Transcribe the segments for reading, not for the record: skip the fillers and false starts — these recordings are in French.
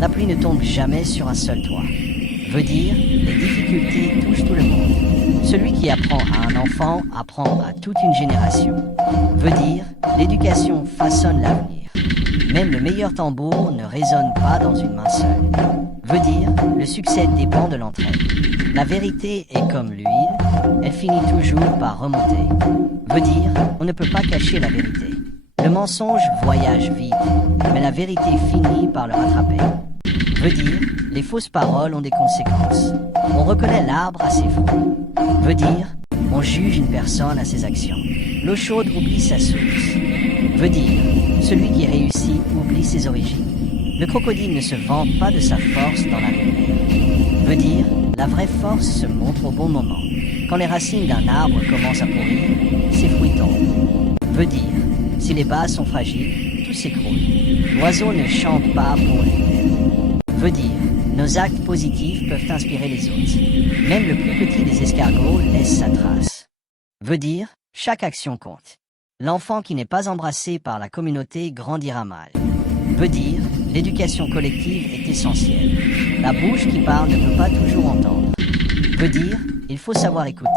La pluie ne tombe jamais sur un seul toit. Veut dire, les difficultés touchent tout le monde. Celui qui apprend à un enfant apprend à toute une génération. Veut dire, l'éducation façonne l'avenir. Même le meilleur tambour ne résonne pas dans une main seule. Veut dire, le succès dépend de l'entraide. La vérité est comme l'huile, elle finit toujours par remonter. Veut dire, on ne peut pas cacher la vérité. Le mensonge voyage vite, mais la vérité finit par le rattraper. Veut dire, les fausses paroles ont des conséquences. On reconnaît l'arbre à ses fruits. Veut dire, on juge une personne à ses actions. L'eau chaude oublie sa source. Veut dire, celui qui réussit oublie ses origines. Le crocodile ne se vante pas de sa force dans la rivière. Veut dire, la vraie force se montre au bon moment. Quand les racines d'un arbre commencent à pourrir, ses fruits tombent. Veut dire, si les bases sont fragiles, tout s'écroule. L'oiseau ne chante pas pour lui-même. Veut dire, nos actes positifs peuvent inspirer les autres. Même le plus petit des escargots laisse sa trace. Veut dire, chaque action compte. L'enfant qui n'est pas embrassé par la communauté grandira mal. Veut dire, l'éducation collective est essentielle. La bouche qui parle ne peut pas toujours entendre. Veut dire, il faut savoir écouter.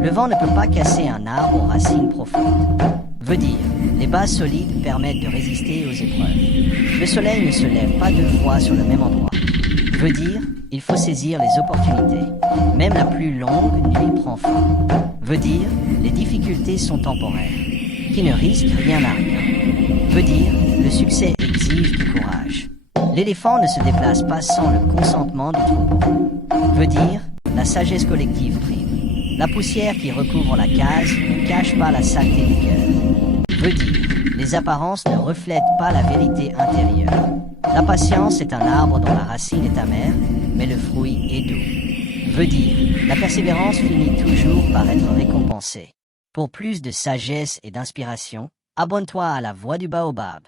Le vent ne peut pas casser un arbre aux racines profondes. Veut dire, les bases solides permettent de résister aux épreuves. Le soleil ne se lève pas deux fois sur le même endroit. Veut dire, il faut saisir les opportunités. Même la plus longue nuit prend fin. Veut dire, les difficultés sont temporaires. Qui ne risque rien n'a rien. Veut dire, le succès exige du courage. L'éléphant ne se déplace pas sans le consentement du troupeau. Veut dire, la sagesse collective prime. La poussière qui recouvre la case ne cache pas la saleté du cœur. Veut dire, les apparences ne reflètent pas la vérité intérieure. La patience est un arbre dont la racine est amère, mais le fruit est doux. Veut dire, la persévérance finit toujours par être récompensée. Pour plus de sagesse et d'inspiration, abonne-toi à la Voix du Baobab.